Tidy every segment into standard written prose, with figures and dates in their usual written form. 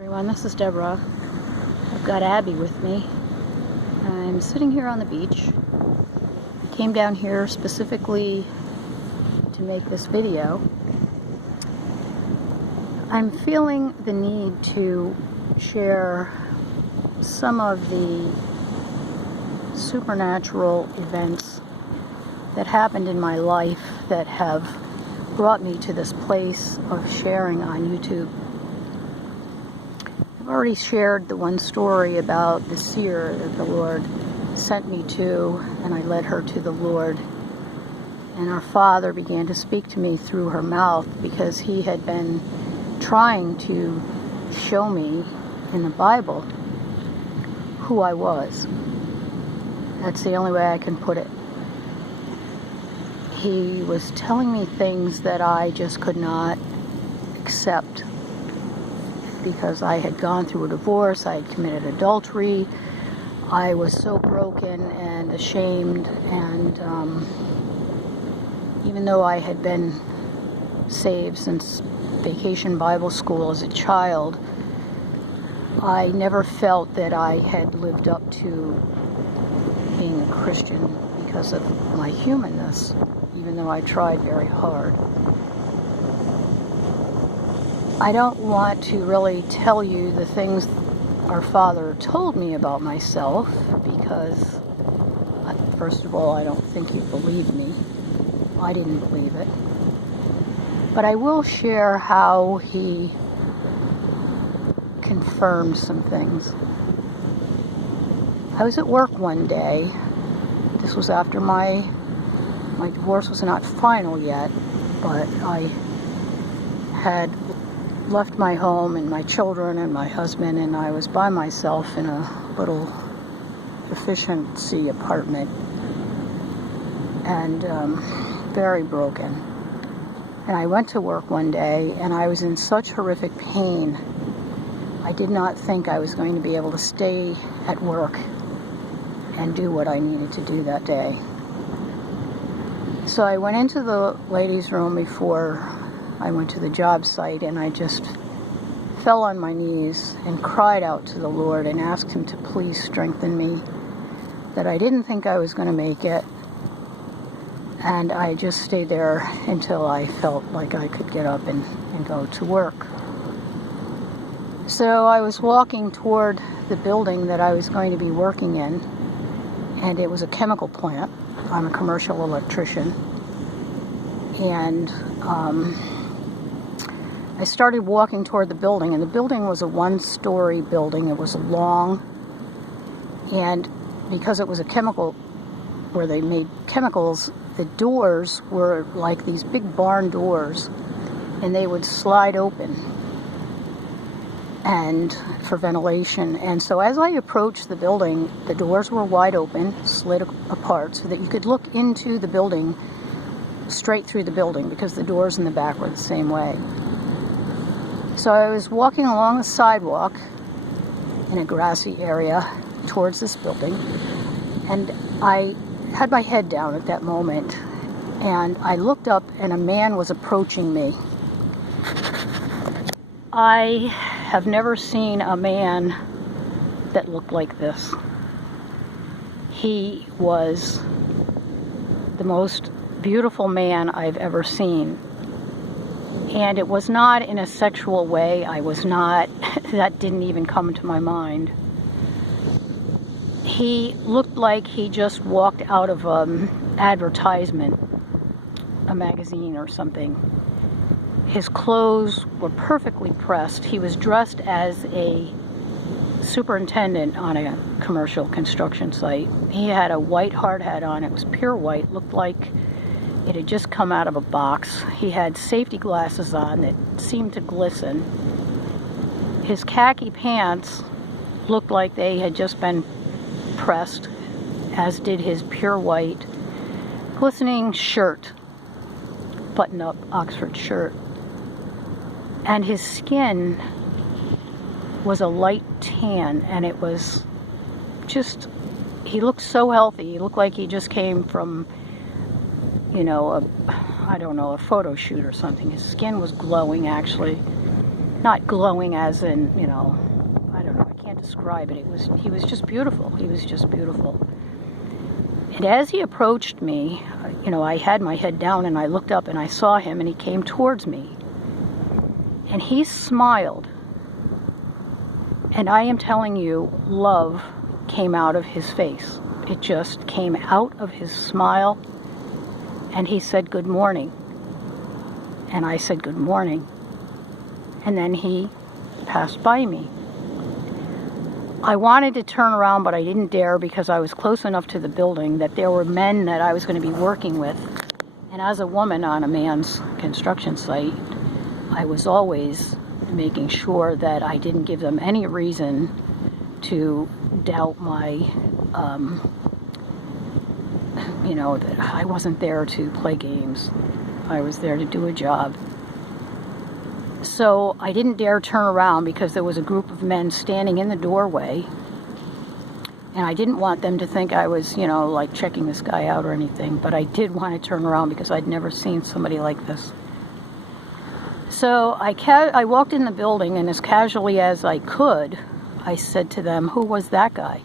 Everyone, this is Deborah. I've got Abby with me. I'm sitting here on the beach. I came down here specifically to make this video. I'm feeling the need to share some of the supernatural events that happened in my life that have brought me to this place of sharing on YouTube. I've already shared the one story about the seer that the Lord sent me to, and I led her to the Lord. And our Father began to speak to me through her mouth because he had been trying to show me in the Bible who I was. That's the only way I can put it. He was telling me things that I just could not accept because I had gone through a divorce, I had committed adultery, I was so broken and ashamed, and even though I had been saved since Vacation Bible School as a child, I never felt that I had lived up to being a Christian because of my humanness, even though I tried very hard. I don't want to really tell you the things our Father told me about myself because, first of all, I don't think you believe me. I didn't believe it. But I will share how he confirmed some things. I was at work one day. This was after my divorce was not final yet, but I had left my home and my children and my husband, and I was by myself in a little efficiency apartment, and very broken. And I went to work one day, and I was in such horrific pain. I did not think I was going to be able to stay at work and do what I needed to do that day. So I went into the ladies' room before I went to the job site, and I just fell on my knees and cried out to the Lord and asked him to please strengthen me, that I didn't think I was going to make it. And I just stayed there until I felt like I could get up and go to work. So I was walking toward the building that I was going to be working in, and it was a chemical plant. I'm a commercial electrician. And I started walking toward the building, and the building was a one-story building. It was long, and because it was a chemical, where they made chemicals, the doors were like these big barn doors, and they would slide open and for ventilation. And so as I approached the building, the doors were wide open, slid apart, so that you could look into the building, straight through the building, because the doors in the back were the same way. So I was walking along the sidewalk in a grassy area towards this building, and I had my head down at that moment, and I looked up, and a man was approaching me. I have never seen a man that looked like this. He was the most beautiful man I've ever seen. And it was not in a sexual way. I was not, that didn't even come to my mind. He looked like he just walked out of an advertisement, a magazine or something. His clothes were perfectly pressed. He was dressed as a superintendent on a commercial construction site. He had a white hard hat on. It was pure white, looked like it had just come out of a box. He had safety glasses on that seemed to glisten. His khaki pants looked like they had just been pressed, as did his pure white, glistening shirt, button-up Oxford shirt. And his skin was a light tan, and it was just, he looked so healthy. He looked like he just came from, I don't know, a photo shoot or something. His skin was glowing, actually. not glowing as in, you know, I don't know, I can't describe it. He was just beautiful. He was just beautiful. And as he approached me, you know, I had my head down and I looked up and I saw him and he came towards me. And he smiled. And I am telling you, love came out of his face. It just came out of his smile. And he said, "Good morning." And I said, "Good morning." And then he passed by me. I wanted to turn around, but I didn't dare because I was close enough to the building that there were men that I was going to be working with. And as a woman on a man's construction site, I was always making sure that I didn't give them any reason to doubt my, you know, that I wasn't there to play games. I was there to do a job. So I didn't dare turn around because there was a group of men standing in the doorway. And I didn't want them to think I was, you know, like checking this guy out or anything. But I did want to turn around because I'd never seen somebody like this. So I walked in the building, and as casually as I could, I said to them, "Who was that guy?"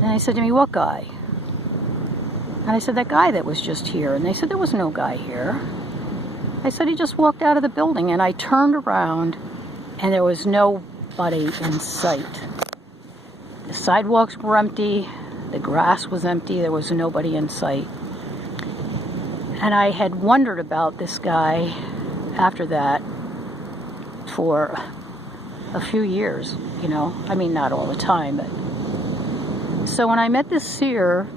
And they said to me, "What guy?" And I said, "That guy that was just here." And they said, "There was no guy here." I said, "He just walked out of the building." And I turned around, and there was nobody in sight. The sidewalks were empty. The grass was empty. There was nobody in sight. And I had wondered about this guy after that for a few years, you know. I mean, not all the time, but... So when I met this seer,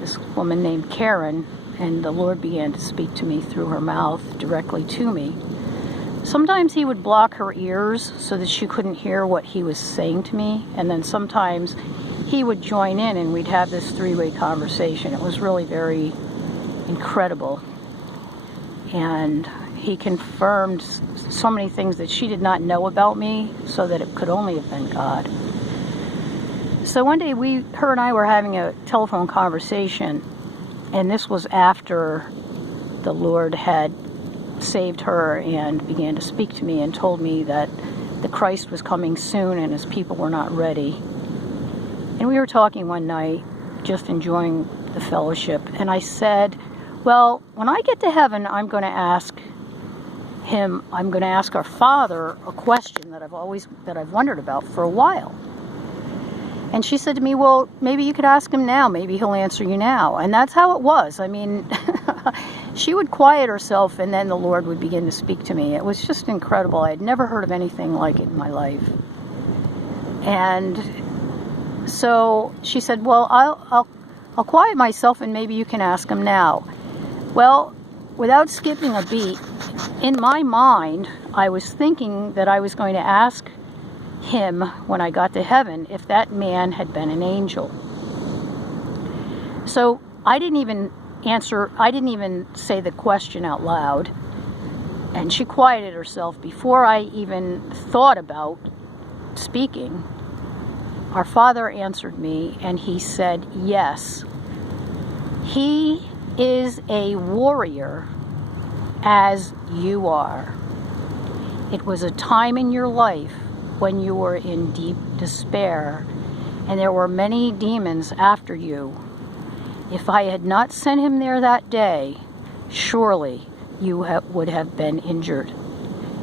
this woman named Karen, and the Lord began to speak to me through her mouth directly to me. Sometimes he would block her ears so that she couldn't hear what he was saying to me, and then sometimes he would join in and we'd have this three-way conversation. It was really very incredible. And he confirmed so many things that she did not know about me, so that it could only have been God. So one day her and I were having a telephone conversation, and this was after the Lord had saved her and began to speak to me and told me that the Christ was coming soon and his people were not ready. And we were talking one night, just enjoying the fellowship, and I said, "Well, when I get to heaven, I'm going to ask our Father a question that I've wondered about for a while." And she said to me, "Well, maybe you could ask him now. Maybe he'll answer you now." And that's how it was. I mean, she would quiet herself, and then the Lord would begin to speak to me. It was just incredible. I had never heard of anything like it in my life. And so she said, "Well, I'll quiet myself, and maybe you can ask him now." Well, without skipping a beat, in my mind, I was thinking that I was going to ask him when I got to heaven if that man had been an angel. So I didn't even say the question out loud, and she quieted herself before I even thought about speaking. Our Father answered me, and he said, "Yes, he is a warrior as you are. It was a time in your life when you were in deep despair, and there were many demons after you. If I had not sent him there that day, surely you would have been injured.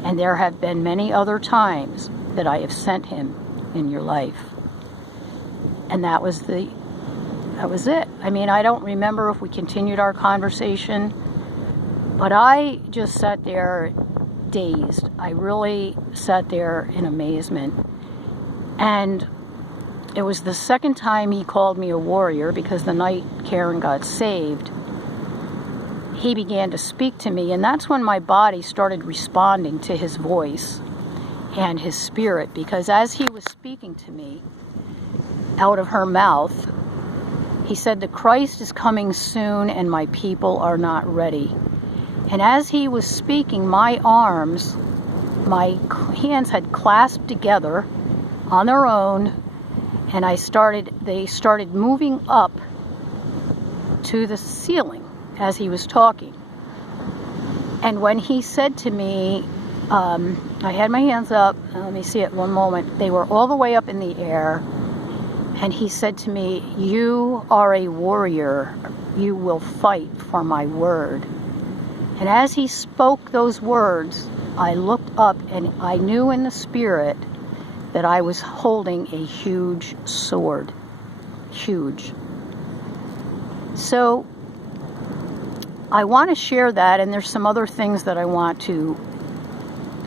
And there have been many other times that I have sent him in your life." And that was it. I mean, I don't remember if we continued our conversation, but I just sat there dazed. I really sat there in amazement. And it was the second time he called me a warrior, because the night Karen got saved, he began to speak to me, and that's when my body started responding to his voice and his spirit, because as he was speaking to me out of her mouth, he said, "The Christ is coming soon and my people are not ready." And as he was speaking, my hands had clasped together on their own, and they started moving up to the ceiling as he was talking. And when he said to me, I had my hands up. Let me see it one moment. They were all the way up in the air. And he said to me, "You are a warrior. You will fight for my word." And as he spoke those words, I looked up and I knew in the spirit that I was holding a huge sword. Huge. So I want to share that, and there's some other things that I want to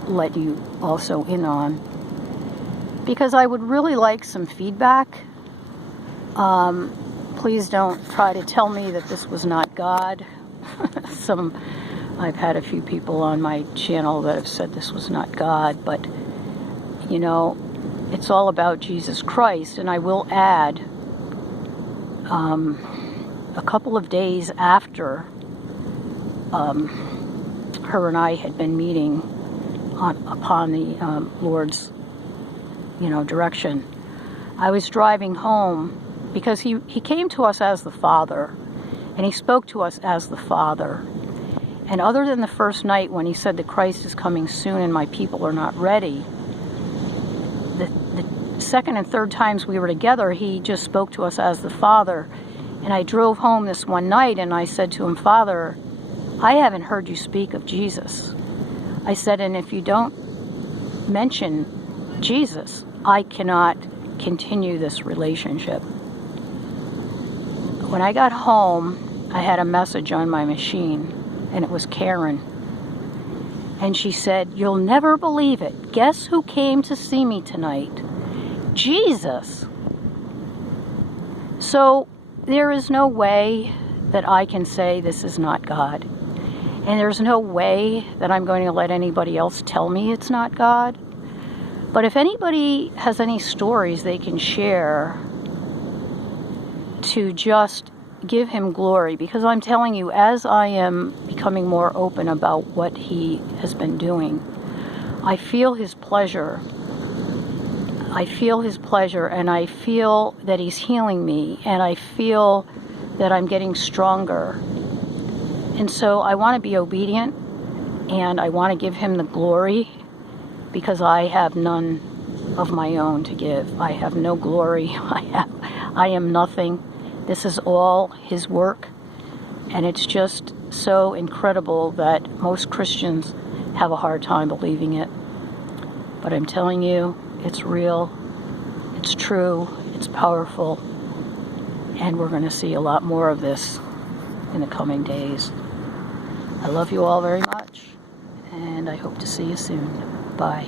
let you also in on, because I would really like some feedback. Please don't try to tell me that this was not God. I've had a few people on my channel that have said this was not God, but you know, it's all about Jesus Christ. And I will add, a couple of days after her and I had been meeting upon the Lord's, direction, I was driving home, because he came to us as the Father, and he spoke to us as the Father. And other than the first night when he said that Christ is coming soon and my people are not ready, the second and third times we were together, he just spoke to us as the Father. And I drove home this one night and I said to him, "Father, I haven't heard you speak of Jesus." I said, "And if you don't mention Jesus, I cannot continue this relationship." When I got home, I had a message on my machine, and it was Karen. And she said, "You'll never believe it. Guess who came to see me tonight? Jesus." So there is no way that I can say this is not God. And there's no way that I'm going to let anybody else tell me it's not God. But if anybody has any stories they can share to just give him glory, because I'm telling you, as I am becoming more open about what he has been doing, I feel his pleasure. I feel his pleasure, and I feel that he's healing me, and I feel that I'm getting stronger. And so I want to be obedient, and I want to give him the glory, because I have none of my own to give. I have no glory. I am nothing. This is all his work, and it's just so incredible that most Christians have a hard time believing it. But I'm telling you, it's real, it's true, it's powerful, and we're going to see a lot more of this in the coming days. I love you all very much, and I hope to see you soon. Bye.